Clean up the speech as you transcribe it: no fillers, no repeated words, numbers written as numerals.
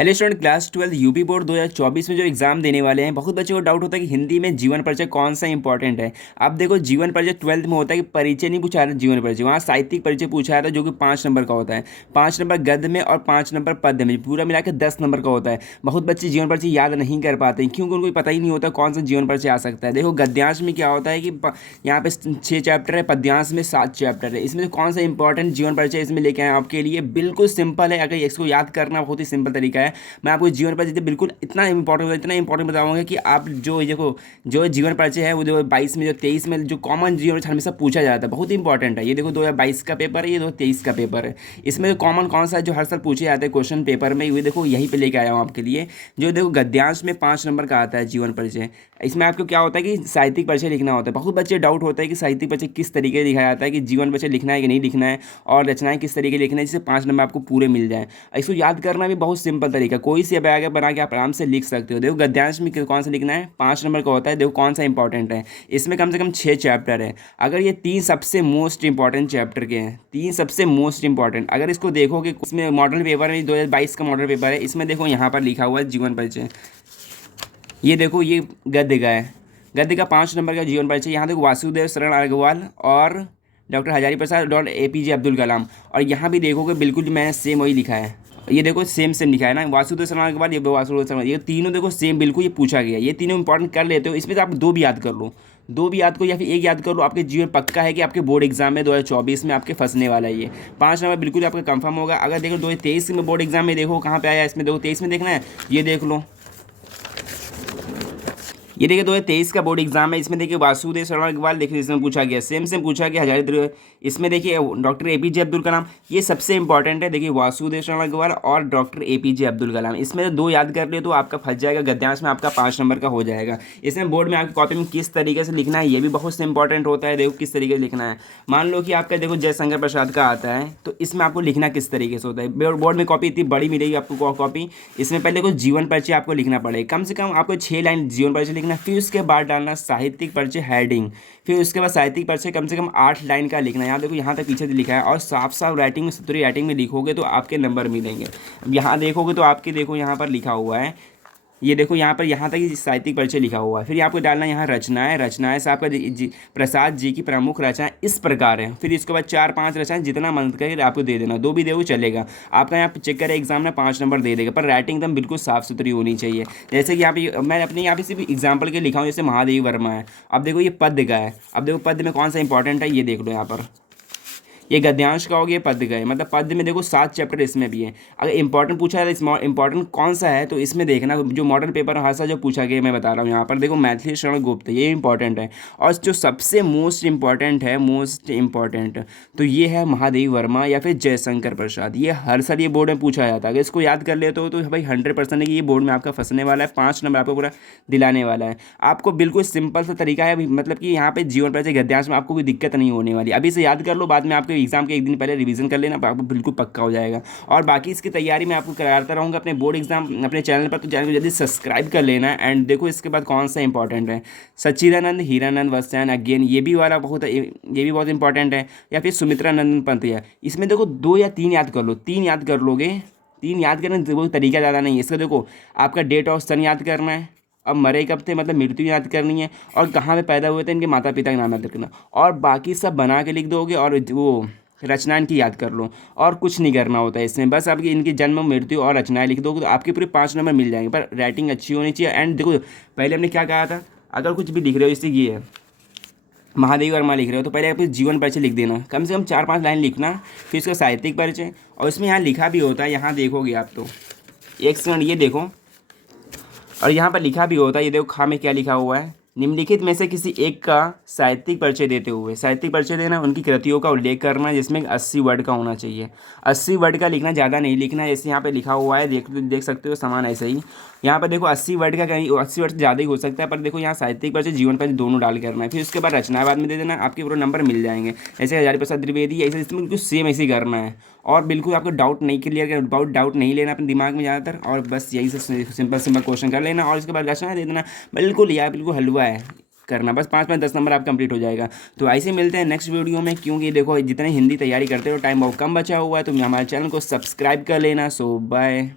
Hello student, class 12 UP board 2024 में जो exam देने वाले हैं, बहुत बच्चों को डाउट होता है कि हिंदी में जीवन परिचय कौन सा इंपॉर्टेंट है। अब देखो, जीवन परिचय 12th में होता है कि परिचय नहीं पूछा रहा, जीवन परिचय वहाँ साहित्यिक परिचय पूछा रहा था जो कि 5 नंबर का होता है। 5 नंबर गद्य में और 5 नंबर पद्य में, पूरा मिला के 10 नंबर का होता है। बहुत बच्चे जीवन परिचय याद नहीं कर पाते हैं क्योंकि उनको पता ही नहीं होता कौन सा जीवन परिचय आ सकता है। देखो, गद्यांश में क्या होता है कि यहाँ पे 6 चैप्टर है, पद्यांश में 7 चैप्टर है। इसमें कौन सा इंपॉर्टेंट जीवन परिचय इसमें लेके आए आपके लिए, बिल्कुल सिंपल है। अगर इसको याद करना बहुत ही सिंपल तरीका है। मैं आपको जीवन परिचय बिल्कुल इतना इंपॉर्टेंट बताऊंगा कि आप जो देखो, जो जीवन परिचय है वो जो 22 में, जो 23 में जो कॉमन जीवन परिचय हमेशा पूछा जाता है, बहुत इंपॉर्टेंट है। ये देखो 2022 का पेपर है, ये 2023 का पेपर है। इसमें जो कॉमन कौन सा है जो हर साल पूछे जाते हैं क्वेश्चन पेपर में, ये देखो यहीं पे लेके आया हूँ आपके लिए। जो देखो, गद्यांश में 5 नंबर का आता है जीवन परिचय। इसमें आपको क्या होता है कि साहित्यिक परिचय लिखना होता है। बहुत बच्चे डाउट होता है कि साहित्यिक परिचय किस तरीके से लिखा जाता है, कि जीवन परिचय लिखना है कि नहीं लिखना है, और रचनाएं किस तरीके से लिखना है जिससे 5 नंबर आपको पूरे मिल जाए। इसको याद करना भी बहुत सिंपल तरीका, कोई सी आगे बना के आप आराम से लिख सकते हो। देखो, गद्यांश में कौन सा लिखना है, 5 नंबर का होता है। देखो कौन सा इंपॉर्टेंट है, इसमें कम से कम 6 चैप्टर है। अगर ये 3 सबसे मोस्ट इंपॉर्टेंट चैप्टर के हैं, 3 सबसे मोस्ट इंपॉर्टेंट, अगर इसको देखोगे, इसमें मॉडल पेपर है 2022 का मॉडल पेपर है। इसमें देखो यहाँ पर लिखा हुआ है जीवन परिचय। ये देखो, ये गद्य का है, गद्य का 5 नंबर का जीवन परिचय। यहाँ देखो, वासुदेव शरण अग्रवाल और doctor Hazari Prasad, doctor APJ Abdul Kalam. और यहाँ भी देखोगे बिल्कुल मैंने सेम वही लिखा है। ये देखो सेम सेम लिखा है ना, वासुदेव शरण अग्रवाल, ये वासुदेव शरण, ये तीनों देखो सेम बिल्कुल ये पूछा गया। ये तीनों इंपॉर्टेंट कर लेते हो। इसमें से आप 2 भी याद कर लो, 2 भी याद करो या फिर 1 याद कर लो। आपके जीवन पक्का है कि आपके बोर्ड एग्जाम में 2024 में आपके फंसने वाला है। ये 5 नंबर बिल्कुल आपका कंफर्म होगा। अगर देखो 2023 में बोर्ड एग्जाम में, देखो कहाँ पे आया, इसमें देखो 23 में देखना है, ये देख लो। ये देखिए 2023 का बोर्ड एग्जाम है। इसमें देखिए वासुदेव शरण अग्रवाल, देखिए इसमें पूछा गया, सेम सेम पूछा गया हजारी। इसमें देखिए डॉक्टर APJ अब्दुल कलाम, ये सबसे इंपॉर्टेंट है। देखिए वासुदेव शरण अग्रवाल और डॉक्टर APJ अब्दुल कलाम, इसमें 2 याद कर ले तो आपका फंस जाएगा। गद्यांश में आपका 5 नंबर का हो जाएगा। इसमें बोर्ड में आपकी कॉपी में किस तरीके से लिखना है ये भी बहुत इंपॉर्टेंट होता है। देखो किस तरीके से लिखना है। मान लो कि आपका देखो जयशंकर प्रसाद का आता है, तो इसमें आपको लिखना किस तरीके से होता है। बोर्ड में कॉपी इतनी बड़ी मिलेगी आपको कॉपी, इसमें पहले कुछ जीवन परिचय आपको लिखना पड़ेगा। कम से कम आपको 6 लाइन जीवन परिचय लिखना, फिर उसके बाद डालना साहित्यिक परिचय हेडिंग, फिर उसके बाद साहित्यिक परिचय कम से कम 8 लाइन का लिखना है। यहाँ देखो, यहाँ तक पीछे से लिखा है, और साफ साफ राइटिंग में, सुथरी राइटिंग में लिखोगे तो आपके नंबर मिलेंगे। अब यहाँ देखोगे तो आपके देखो यहाँ पर लिखा हुआ है, ये देखो यहाँ पर, यहाँ तक ही साहित्यिक परिचय लिखा हुआ है। फिर आपको डालना यहाँ रचनाएं, रचनाएं से आपका प्रसाद जी की प्रमुख रचनाएं इस प्रकार है। फिर इसके बाद 4-5 रचनाएं, जितना मन करे आपको दे देना, 2 भी दे चलेगा। आपका यहाँ पे चेक करें एग्जाम में 5 नंबर दे देगा, पर राइटिंग एकदम बिल्कुल साफ सुथरी होनी चाहिए। जैसे कि यहाँ पे मैं अपने यहाँ पे सिर्फ एग्जाम्पल के लिखा हूँ, जैसे महादेवी वर्मा है। अब देखो ये पद्य का है, अब देखो पद्य में कौन सा इंपॉर्टेंट है ये देख लो। यहाँ पर ये गद्यांश का हो गया, पद्य का है। मतलब पद्य में देखो 7 चैप्टर इसमें भी है। अगर इंपॉर्टेंट पूछा है तो इंपॉर्टेंट कौन सा है तो इसमें देखना, जो मॉडल पेपर हर साल जो पूछा गया मैं बता रहा हूँ। यहाँ पर देखो मैथिली शरण गुप्त, ये इंपॉर्टेंट है। और जो सबसे मोस्ट इंपॉर्टेंट है, मोस्ट इंपॉर्टेंट, तो ये है महादेवी वर्मा या फिर जयशंकर प्रसाद। ये हर साल ये बोर्ड में पूछा जाता है। अगर इसको याद कर लेते हो तो भाई 100% है कि ये बोर्ड में आपका फंसने वाला है। 5 नंबर आपको पूरा दिलाने वाला है। आपको बिल्कुल सिंपल सा तरीका है, मतलब कि यहाँ पे जीवन परिचय गद्यांश में आपको कोई दिक्कत नहीं होने वाली। अभी से याद कर लो, बाद में आपके एग्जाम के 1 दिन पहले रिवीजन कर लेना, आपको बिल्कुल पक्का हो जाएगा। और बाकी इसकी तैयारी मैं आपको कराता रहूँगा अपने बोर्ड एग्जाम अपने चैनल पर, तो चैनल को जल्दी सब्सक्राइब कर लेना। एंड देखो इसके बाद कौन सा इंपॉर्टेंट है, सच्चिदानंद हीरानंद वस्यान अगेन, ये भी वाला बहुत, ये भी बहुत इंपॉर्टेंट है। या फिर सुमित्रा नंदन पंत है। इसमें देखो 2 या 3 याद कर लो, 3 याद कर लोगे। 3 याद करने कोई तरीका ज़्यादा नहीं है इसका। देखो आपका डेट ऑफ सन याद करना है, अब मरे कब थे मतलब मृत्यु याद करनी है, और कहाँ पे पैदा हुए थे इनके माता पिता का नाम याद करना, और बाकी सब बना के लिख दोगे। और वो रचना इनकी याद कर लो, और कुछ नहीं करना होता है इसमें। बस आपकी इनकी जन्म मृत्यु और रचनाएं लिख दोगे तो आपके पूरे 5 नंबर मिल जाएंगे। पर राइटिंग अच्छी होनी चाहिए। एंड देखो पहले हमने क्या कहा था, अगर कुछ भी लिख रहे हो, जैसे ये है महादेवी वर्मा लिख रहे हो, तो पहले आप जीवन परिचय लिख देना, कम से कम 4-5 लाइन लिखना। फिर उसका साहित्यिक परिचय, और इसमें यहाँ लिखा भी होता है, यहाँ देखोगे आप तो, एक सेकंड ये देखो, और यहाँ पर लिखा भी होता है, ये देखो खा में क्या लिखा हुआ है, निम्नलिखित में से किसी एक का साहित्यिक परिचय देते हुए, साहित्यिक परिचय देना, उनकी कृतियों का उल्लेख करना जिसमें 80 वर्ड का होना चाहिए। 80 वर्ड का लिखना, ज़्यादा नहीं लिखना। जैसे यहाँ पे लिखा हुआ है, देख सकते हो समान ऐसे ही। यहाँ पर देखो 80 वर्ड का, कहीं 80 वर्ड से ज़्यादा ही हो सकता है, पर देखो यहाँ साहित्यिक परिचय जीवन परिचय दोनों डाल करना है। फिर उसके बाद रचना बाद में दे देना, आपके पूरे नंबर मिल जाएंगे। जैसे हजारी प्रसाद द्विवेदी, ऐसे इसमें बिल्कुल सेम ऐसे ही करना है। और बिल्कुल आपको डाउट नहीं क्लियर कर, डाउट नहीं लेना अपने दिमाग में ज़्यादातर, और बस यही से सिंपल सिंपल क्वेश्चन कर लेना, और इसके बाद रचना दे देना। बिल्कुल यार, बिल्कुल हलवा है करना, बस 5-10 नंबर आप कंप्लीट हो जाएगा। तो ऐसे मिलते हैं नेक्स्ट वीडियो में, क्योंकि देखो जितने हिंदी तैयारी करते हो टाइम बहुत कम बचा हुआ है, तो हमारे चैनल को सब्सक्राइब कर लेना। सो बाय।